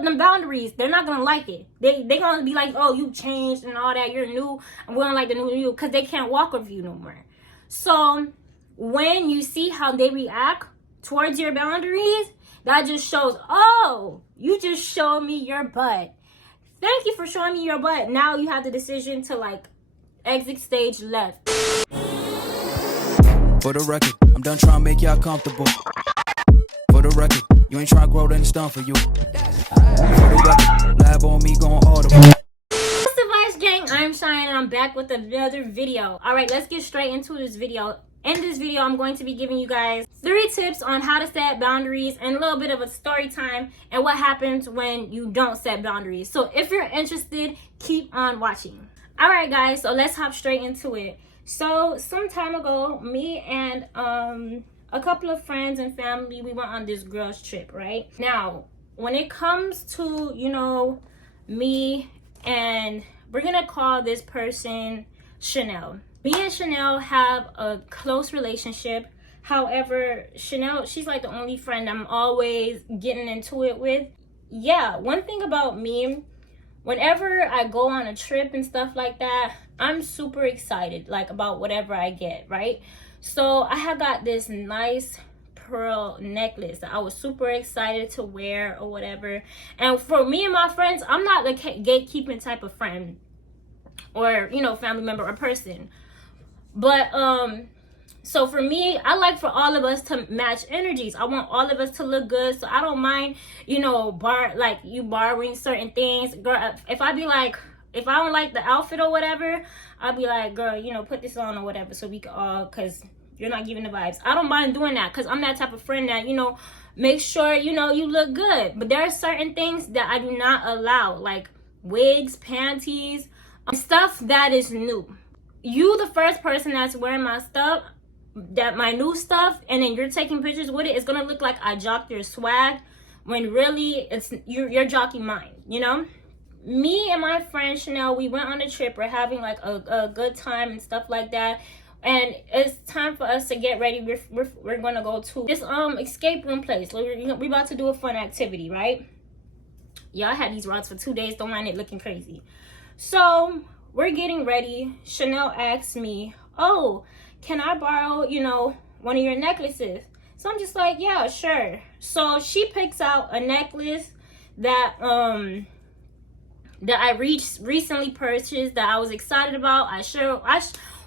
up them boundaries, they're not gonna like it. They gonna be like, oh, you changed and all that, you're new, and we don't like the new you, because they can't walk with you no more. So when you see how they react towards your boundaries, that just shows, oh, you just showed me your butt. Thank you for showing me your butt. Now you have the decision to like exit stage left. For the record, I'm done trying to make y'all comfortable. For the record, you ain't trying to grow, then it's done for you. For the record, lab on me going audible. What's the Vice Gang? I'm Cheyenne and I'm back with another video. Alright, let's get straight into this video. In this video, I'm going to be giving you guys 3 tips on how to set boundaries and a little bit of a story time and what happens when you don't set boundaries. So if you're interested, keep on watching. Alright guys, so let's hop straight into it. So some time ago, me and a couple of friends and family, we went on this girls trip, right? Now, when it comes to, you know, me and we're gonna call this person Chanel. Me and Chanel have a close relationship. However, Chanel, she's like the only friend I'm always getting into it with. Yeah, one thing about me, whenever I go on a trip and stuff like that, I'm super excited, like, about whatever I get, right? So I have got this nice pearl necklace that I was super excited to wear or whatever. And for me and my friends, I'm not the gatekeeping type of friend or, you know, family member or person. But so for me, I like for all of us to match energies. I want all of us to look good. So I don't mind, you know, borrowing certain things. Girl, if I be like, if I don't like the outfit or whatever, I'll be like, girl, you know, put this on or whatever so we can all, because you're not giving the vibes. I don't mind doing that because I'm that type of friend that, you know, make sure, you know, you look good. But there are certain things that I do not allow, like wigs, panties, stuff that is new. You the first person that's wearing my stuff, that my new stuff, and then you're taking pictures with it, it's gonna look like I jocked your swag when really it's you're jocking mine, you know? Me and my friend Chanel, we went on a trip. We're having like a good time and stuff like that, and it's time for us to get ready. We're gonna go to this escape room place. We're about to do a fun activity, right? Yeah, I had these rods for 2 days. Don't mind it looking crazy. So we're getting ready. Chanel asks me, oh, can I borrow, you know, one of your necklaces? So I'm just like, yeah, sure. So she picks out a necklace that I recently purchased that I was excited about.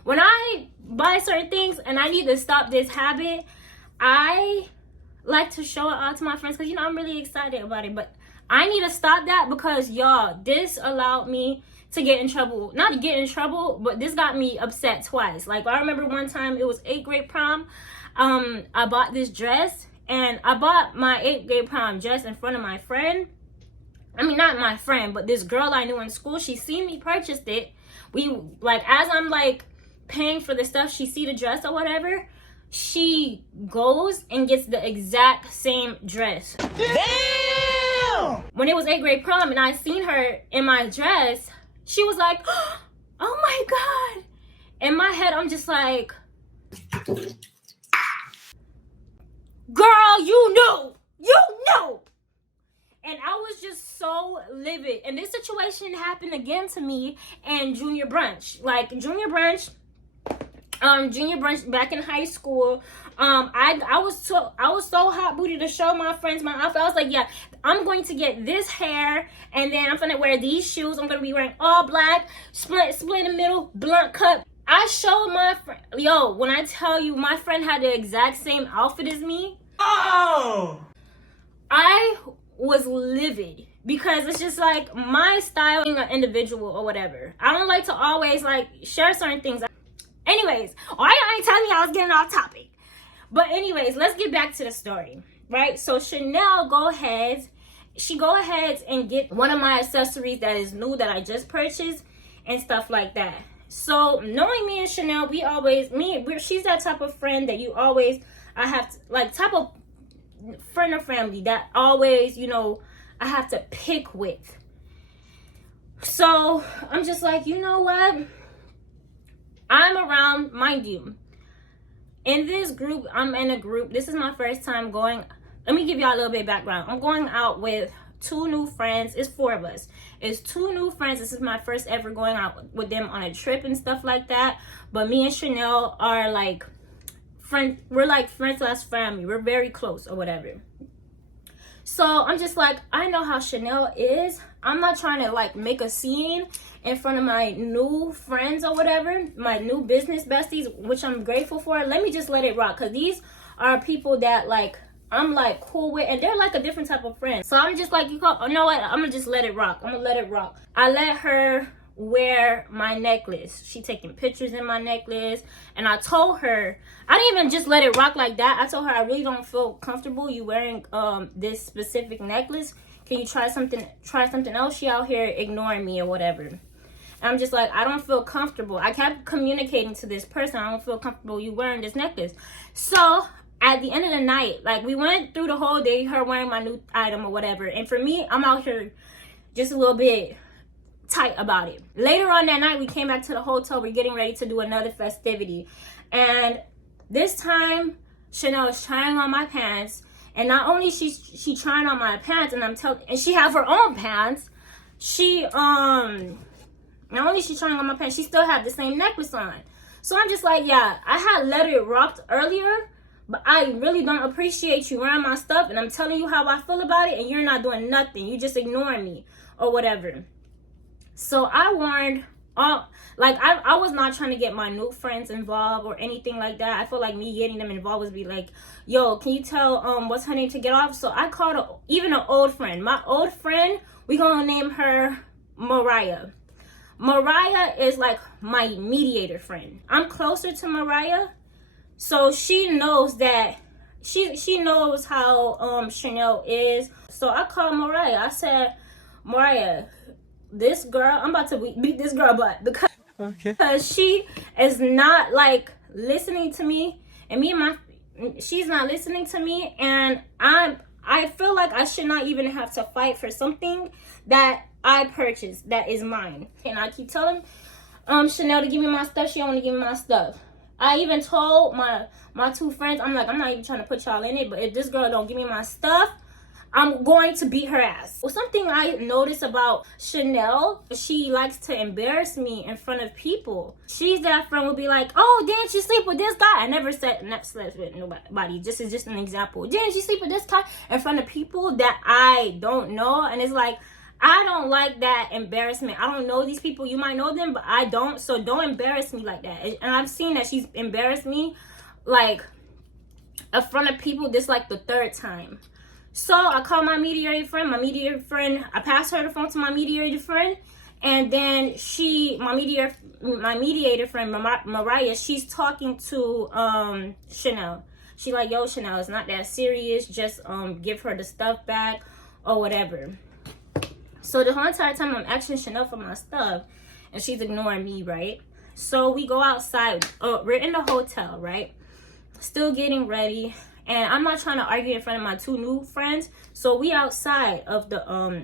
When I buy certain things and I need to stop this habit, I like to show it out to my friends because, you know, I'm really excited about it. But I need to stop that because, y'all, this allowed me to get in trouble. Not to get in trouble, but this got me upset twice. Like, I remember one time, it was 8th grade prom. I bought this dress, and I bought my 8th grade prom dress in front of my friend. I mean, not my friend, but this girl I knew in school. She seen me purchased it. We, like, as I'm, like, paying for the stuff, she see the dress or whatever. She goes and gets the exact same dress. Damn! When it was 8th grade prom and I seen her in my dress, she was like, oh my God. In my head, I'm just like, girl, you knew. And I was just so livid. And this situation happened again to me and junior brunch. Like junior brunch back in high school. I was so hot booty to show my friends my outfit. I was like, yeah, I'm going to get this hair, and then I'm gonna wear these shoes. I'm gonna be wearing all black, split in the middle, blunt cut. I showed my friend, yo, when I tell you my friend had the exact same outfit as me. Oh, I was livid because it's just like my style, being an individual or whatever. I don't like to always like share certain things. Anyways, why I ain't telling me I was getting off topic. But anyways, let's get back to the story, right? So Chanel she go ahead and get one of my accessories that is new that I just purchased and stuff like that. So knowing me and Chanel, she's that type of friend that I have to, like, type of friend or family that always, you know, I have to pick with. So I'm just like, you know what? I'm around, mind you, in this group, I'm in a group. This is my first time going. Let me give y'all a little bit of background. I'm going out with 2 new friends. It's 4 of us. It's 2 new friends. This is my first ever going out with them on a trip and stuff like that. But me and Chanel are like friends. We're like friends slash family. We're very close or whatever. So I'm just like, I know how Chanel is. I'm not trying to like make a scene in front of my new friends or whatever, my new business besties, which I'm grateful for. Let me just let it rock, because these are people that like I'm like cool with, and they're like a different type of friend. So I'm just like, you know what, I'm gonna just let it rock. I'm gonna let it rock. I let her wear my necklace. She taking pictures in my necklace, and I told her, I didn't even just let it rock like that. I told her, I really don't feel comfortable you wearing this specific necklace. Can you try something else? She out here ignoring me or whatever. And I'm just like, I don't feel comfortable. I kept communicating to this person, I don't feel comfortable you wearing this necklace. So at the end of the night, like, we went through the whole day, her wearing my new item or whatever. And for me, I'm out here just a little bit tight about it. Later on that night, we came back to the hotel. We're getting ready to do another festivity. And this time, Chanel is trying on my pants. And not only she trying on my pants, and she have her own pants. Not only she trying on my pants, she still had the same necklace on. So I'm just like, yeah, I had let it rock earlier, but I really don't appreciate you wearing my stuff, and I'm telling you how I feel about it, and you're not doing nothing. You just ignoring me or whatever. So I warned all, like, I was not trying to get my new friends involved or anything like that. I feel like me getting them involved was be like, yo, can you tell what's her name to get off? So I called even an old friend. My old friend, we gonna name her Mariah. Mariah is like my mediator friend. I'm closer to Mariah, so she knows that she knows how Chanel is. So I called Mariah. I said, Mariah, this girl, I'm about to beat this girl butt because she is not like listening to me, and she's not listening to me, and I feel like I should not even have to fight for something that I purchased that is mine. And I keep telling Chanel to give me my stuff. She don't want to give me my stuff. I even told my 2 friends, I'm like, I'm not even trying to put y'all in it, but if this girl don't give me my stuff, I'm going to beat her ass. Well, something I noticed about Chanel, she likes to embarrass me in front of people. She's that friend will be like, oh, didn't you sleep with this guy? I never slept with nobody. This is just an example. Didn't you sleep with this guy in front of people that I don't know? And it's like, I don't like that embarrassment. I don't know these people. You might know them, but I don't. So don't embarrass me like that. And I've seen that she's embarrassed me like in front of people. This like the 3rd time. So I called my mediator friend. I passed her the phone to my mediator friend. And then my mediator friend, Mariah, she's talking to Chanel. She like, yo, Chanel, it's not that serious. Just give her the stuff back or whatever. So the whole entire time I'm asking Chanel for my stuff, and she's ignoring me, right? So we go outside. We're in the hotel, right? Still getting ready. And I'm not trying to argue in front of my 2 new friends. So we outside of the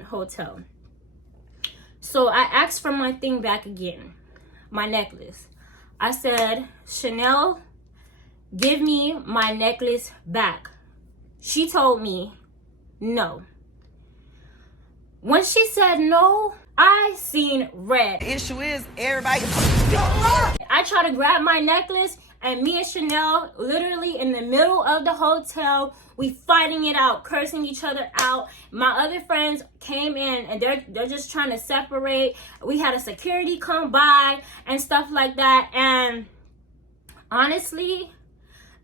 hotel. So I asked for my thing back again. My necklace. I said, Chanel, give me my necklace back. She told me no. When she said no, I seen red. The issue is everybody. I try to grab my necklace, and me and Chanel, literally in the middle of the hotel, we fighting it out, cursing each other out. My other friends came in, and they're just trying to separate. We had a security come by and stuff like that. And honestly,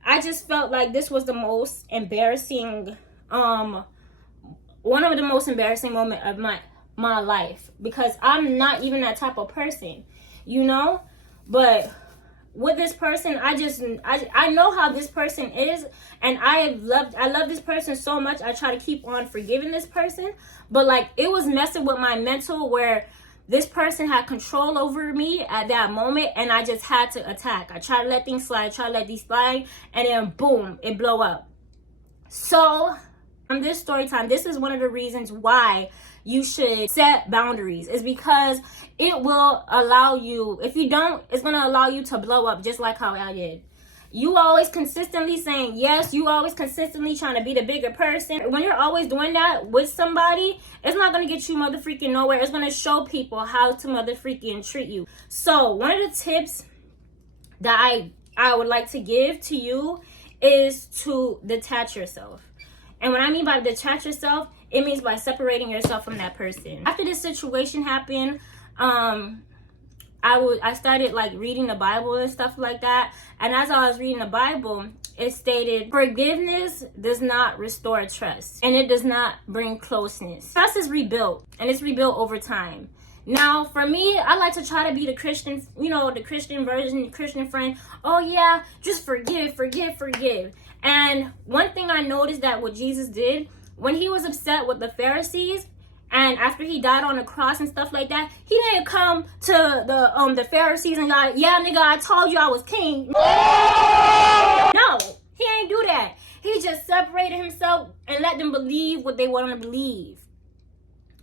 I just felt like this was the most embarrassing, one of the most embarrassing moments of my life, because I'm not even that type of person, you know. But with this person, I know how this person is, and I love this person so much. I try to keep on forgiving this person, but like, it was messing with my mental, where this person had control over me at that moment, and I just had to attack. I tried to let things slide, and then boom, it blow up. So from this story time, this is one of the reasons why you should set boundaries, is because it will allow you, if you don't, it's going to allow you to blow up just like how I did. You always consistently saying yes, you always consistently trying to be the bigger person. When you're always doing that with somebody, it's not gonna get you motherfreaking nowhere. It's gonna show people how to motherfreaking treat you. So one of the tips that I would like to give to you is to detach yourself. And what I mean by detach yourself, it means by separating yourself from that person. After this situation happened, I started like reading the Bible and stuff like that. And as I was reading the Bible, it stated forgiveness does not restore trust, and it does not bring closeness. Trust is rebuilt, and it's rebuilt over time. Now, for me, I like to try to be the Christian, the Christian version, the Christian friend. Oh yeah, just forgive. And one thing I noticed that what Jesus did, when he was upset with the Pharisees, and after he died on the cross and stuff like that, he didn't come to the Pharisees and like, yeah, nigga, I told you I was king. No, he ain't do that. He just separated himself and let them believe what they want to believe.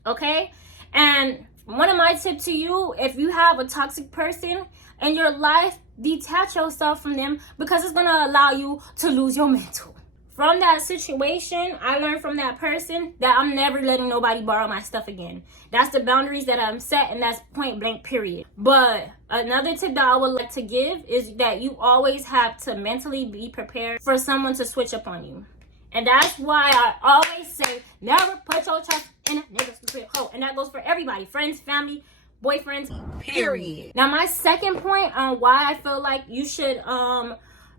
Okay? And one of my tips to you, if you have a toxic person in your life, detach yourself from them, because it's going to allow you to lose your mental. From that situation, I learned from that person that I'm never letting nobody borrow my stuff again. That's the boundaries that I'm set, and that's point blank, period. But another tip that I would like to give is that you always have to mentally be prepared for someone to switch up on you. And that's why I always say, never put your trust in a nigga stupid hoe. And that goes for everybody, friends, family, boyfriends, period. Now, my second point on why I feel like you should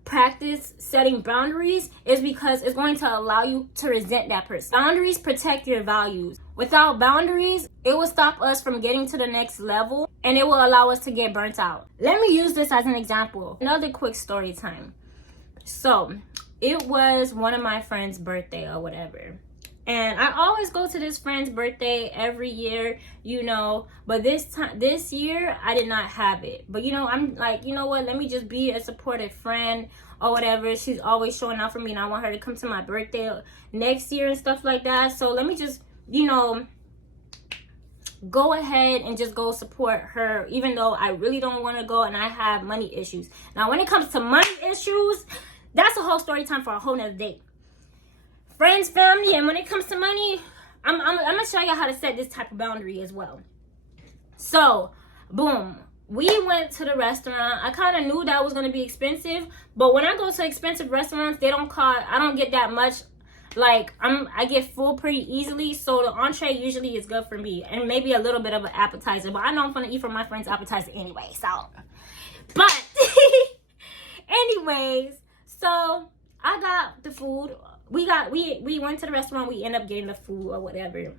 practice setting boundaries is because it's going to allow you to resent that person. Boundaries protect your values. Without boundaries, it will stop us from getting to the next level, and it will allow us to get burnt out. Let me use this as an example. Another quick story time. So it was one of my friend's birthday or whatever, and I always go to this friend's birthday every year, but this year I did not have it. But I'm like, you know what, let me just be a supportive friend or whatever. She's always showing out for me, and I want her to come to my birthday next year and stuff like that. So let me just go ahead and just go support her, even though I really don't want to go and I have money issues. Now, when it comes to money issues, that's a whole story time for a whole nother day. Friends, family, and when it comes to money, I'm gonna show you how to set this type of boundary as well. So, boom, we went to the restaurant. I kind of knew that was gonna be expensive, but when I go to expensive restaurants, I don't get that much. Like, I get full pretty easily, so the entree usually is good for me, and maybe a little bit of an appetizer. But I know I'm gonna eat from my friend's appetizer anyway, so. But anyways, so I got the food. We went to the restaurant. We ended up getting the food or whatever,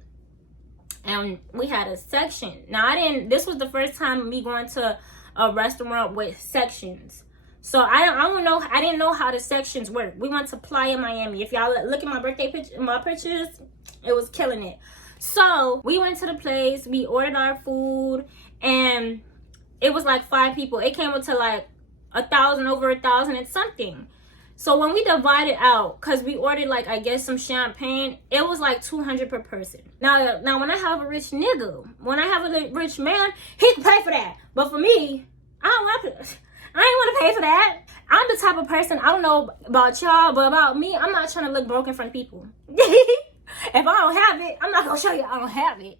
and we had a section. Now, this was the first time me going to a restaurant with sections. So I didn't know how the sections work. We went to Playa Miami. If y'all look at my birthday pictures, it was killing it. So we went to the place, we ordered our food, and it was like 5 people. It came up to like over 1,000 and something. So when we divided out, cause we ordered like, I guess, some champagne, it was like 200 per person. Now when I have a rich nigga, when I have a rich man, he can pay for that. But for me, I ain't want to pay for that. I'm the type of person, I don't know about y'all, but about me, I'm not trying to look broke in front of people. If I don't have it, I'm not going to show you I don't have it.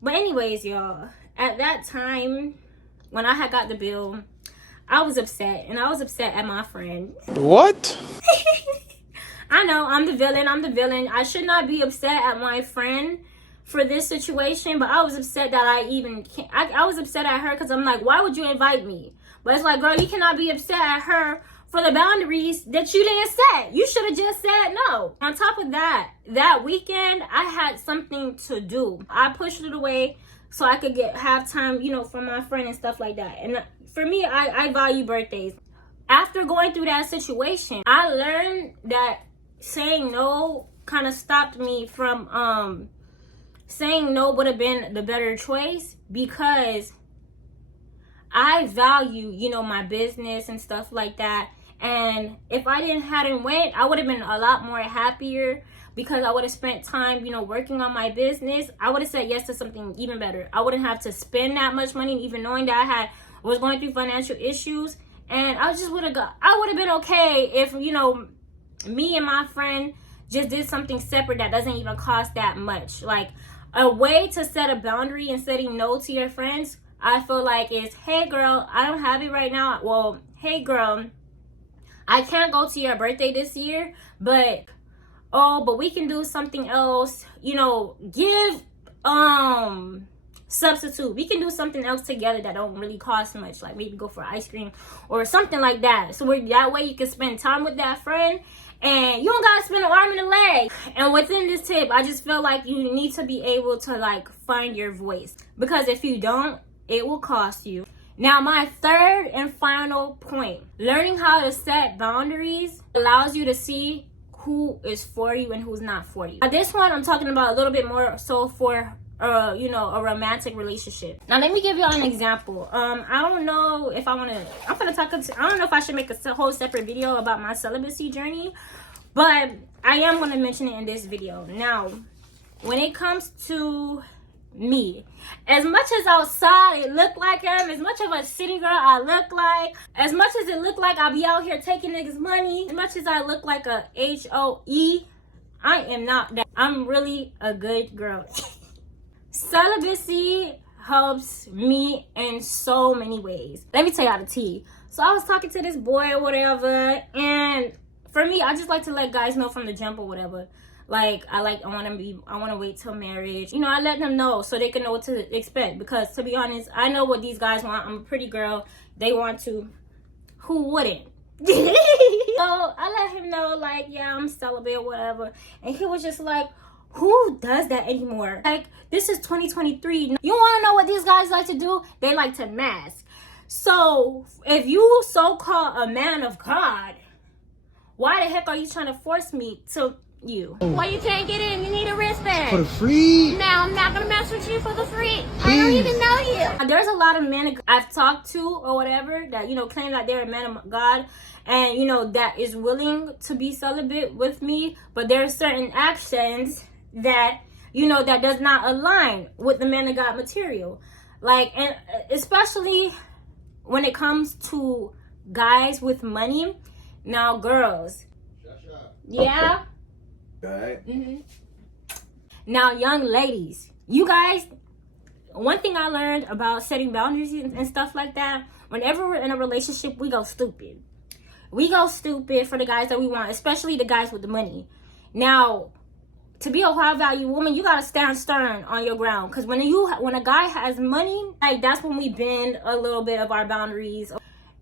But anyways, y'all, at that time, when I had got the bill, I was upset, and I was upset at my friend. What? I know, I'm the villain. I should not be upset at my friend for this situation, but I was upset that I was upset at her, because I'm like, why would you invite me? But it's like, girl, you cannot be upset at her for the boundaries that you didn't set. You should have just said no. On top of that weekend, I had something to do. I pushed it away so I could have time, for my friend and stuff like that. And for me, I value birthdays. After going through that situation, I learned that saying no kind of stopped me from saying no would have been the better choice, because I value, my business and stuff like that. And if I hadn't went, I would have been a lot more happier, because I would have spent time, working on my business. I would have said yes to something even better. I wouldn't have to spend that much money, even knowing that I was going through financial issues. And I would have been okay if, you know, me and my friend just did something separate that doesn't even cost that much. Like, a way to set a boundary and setting no to your friends, I feel like, is, hey girl, I don't have it right now. Well, hey girl, I can't go to your birthday this year, but we can do something else. You know, substitute. We can do something else together that don't really cost much, like maybe go for ice cream or something like that. So that way you can spend time with that friend and you don't gotta spend an arm and a leg. And within this tip, I just feel like you need to be able to like find your voice, because if you don't, it will cost you. Now, my third and final point, learning how to set boundaries allows you to see who is for you and who's not for you. Now, this one I'm talking about a little bit more so for you know, a romantic relationship. Now, let me give y'all an example. I don't know if I don't know if I should make a whole separate video about my celibacy journey, but I am going to mention it in this video. Now, when it comes to me, as much as outside it look like as much of a city girl I look like, as much as it look like I be out here taking niggas money, as much as I look like a HOE, I am not that. I'm really a good girl. Celibacy helps me in so many ways. Let me tell y'all the tea. So I was talking to this boy or whatever, and for me, I just like to let guys know from the jump or whatever. Like, I want to wait till marriage. You know, I let them know so they can know what to expect. Because to be honest, I know what these guys want. I'm a pretty girl. They want to. Who wouldn't? So I let him know, like, yeah, I'm celibate or whatever. And he was just like, who does that anymore? Like, this is 2023. You want to know what these guys like to do? They like to mask. So if you so-called a man of God, why the heck are you trying to force me to you? Why you can't get in? You need a wristband. For the free? Now I'm not gonna mess with you for the free. I don't even know you. There's a lot of men I've talked to or whatever that, you know, claim that they're a man of God and, you know, that is willing to be celibate with me, but there are certain actions that, you know, that does not align with the man of God material. Like, and especially when it comes to guys with money. Now, girls. Yeah. Right. Now, young ladies, you guys, one thing I learned about setting boundaries and stuff like that, whenever we're in a relationship, we go stupid. We go stupid for the guys that we want, especially the guys with the money. Now, to be a high value woman, you gotta stand stern on your ground. Because when a guy has money, like, that's when we bend a little bit of our boundaries.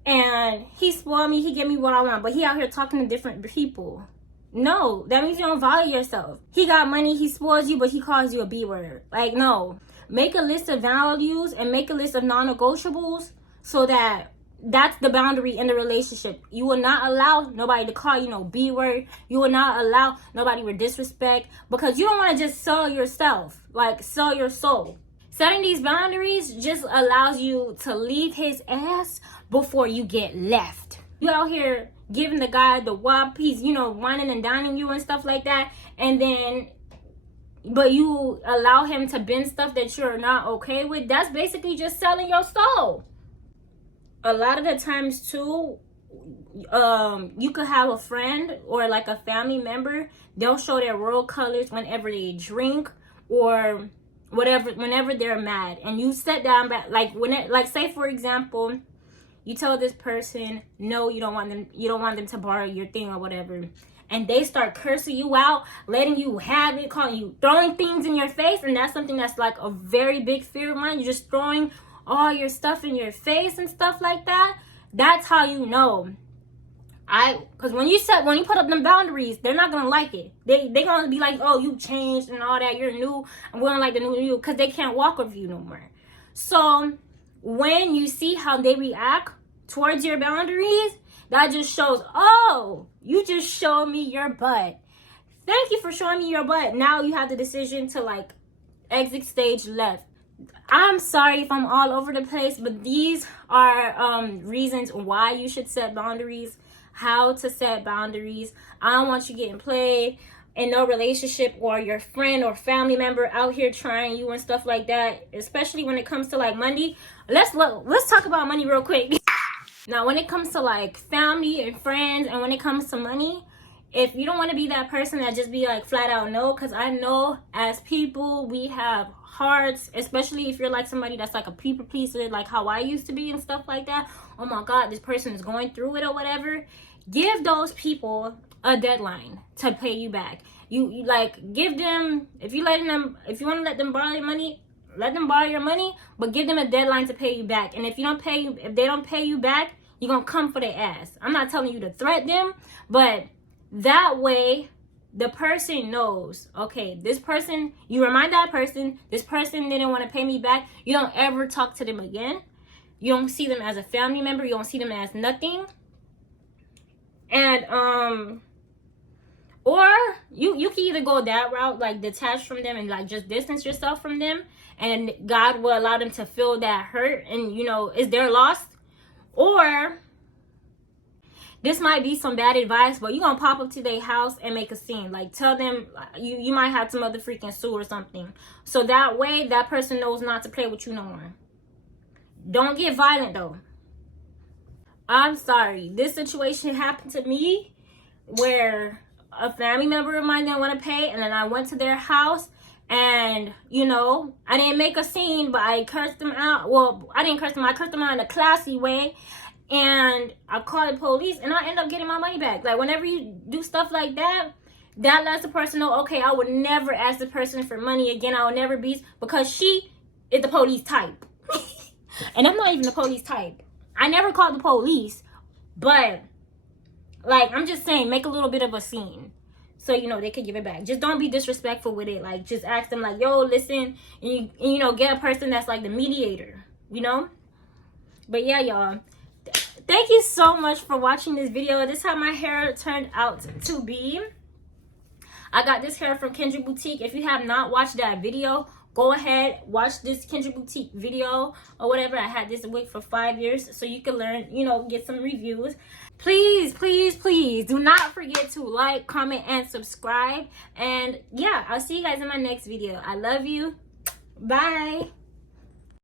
And he spoiled me, he gave me what I want, but he out here talking to different people. No, that means you don't value yourself. He got money, he spoils you, but he calls you a B word. Like, no. Make a list of values and make a list of non-negotiables so that that's the boundary in the relationship. You will not allow nobody to call you no B word. You will not allow nobody with disrespect, because you don't want to just sell yourself, like sell your soul. Setting these boundaries just allows you to leave his ass before you get left. You out here giving the guy the wop, he's, you know, whining and dining you and stuff like that, and then but you allow him to bend stuff that you're not okay with. That's basically just selling your soul. A lot of the times too, you could have a friend or like a family member, they'll show their real colors whenever they drink or whatever, whenever they're mad. And you sit down, like say for example, you tell this person, no, you don't want them to borrow your thing or whatever, and they start cursing you out, letting you have it, calling you, throwing things in your face. And that's something that's like a very big fear of mine. You're just throwing all your stuff in your face and stuff like that. That's how you know. Because when you put up them boundaries, they're not gonna like it. They gonna be like, oh, you changed and all that, you're new, and we don't like the new you, because they can't walk with you no more. So when you see how they react towards your boundaries, that just shows, oh, you just showed me your butt. Thank you for showing me your butt. Now you have the decision to like exit stage left. I'm sorry if I'm all over the place, but these are reasons why you should set boundaries, how to set boundaries. I don't want you getting played in no relationship, or your friend or family member out here trying you and stuff like that, especially when it comes to like money. Let's talk about money real quick. Now, when it comes to like family and friends, and when it comes to money, if you don't want to be that person that just be like flat out no, because I know as people we have hearts, especially if you're like somebody that's like a people pleaser, like how I used to be and stuff like that. Oh my God, this person is going through it or whatever. Give those people a deadline to pay you back. You like give them, if you want to let them borrow your money, let them borrow your money, but give them a deadline to pay you back. And if they don't pay you back, you're gonna come for their ass. I'm not telling you to threaten them, but that way the person knows, okay, this person, you remind that person, this person didn't want to pay me back. You don't ever talk to them again. You don't see them as a family member. You don't see them as nothing. And or you can either go that route, like detach from them and like just distance yourself from them, and God will allow them to feel that hurt, and you know, it's their loss. Or this might be some bad advice, but you're gonna pop up to their house and make a scene. Like tell them you might have some other freaking sue or something, so that way that person knows not to play with you no more. Don't get violent though. I'm sorry, this situation happened to me where a family member of mine didn't want to pay, and then I went to their house, and you know, I didn't make a scene, but I cursed them out. Well, I didn't curse them, I cursed them out in a classy way, and I called the police, and I end up getting my money back. Like whenever you do stuff like that, that lets the person know, okay, I would never ask the person for money again. I will never be, because she is the police type. And I'm not even the police type. I never called the police, but like, I'm just saying, make a little bit of a scene so you know they could give it back. Just don't be disrespectful with it. Like, just ask them like, yo, listen, and you know, get a person that's like the mediator, you know. But yeah, y'all, thank you so much for watching this video. This is how my hair turned out to be. I got this hair from Kendra Boutique. If you have not watched that video, go ahead, watch this Kendra Boutique video or whatever. I had this wig for 5 years, so you can learn, you know, get some reviews. Please, please, please do not forget to like, comment, and subscribe. And yeah, I'll see you guys in my next video. I love you. Bye.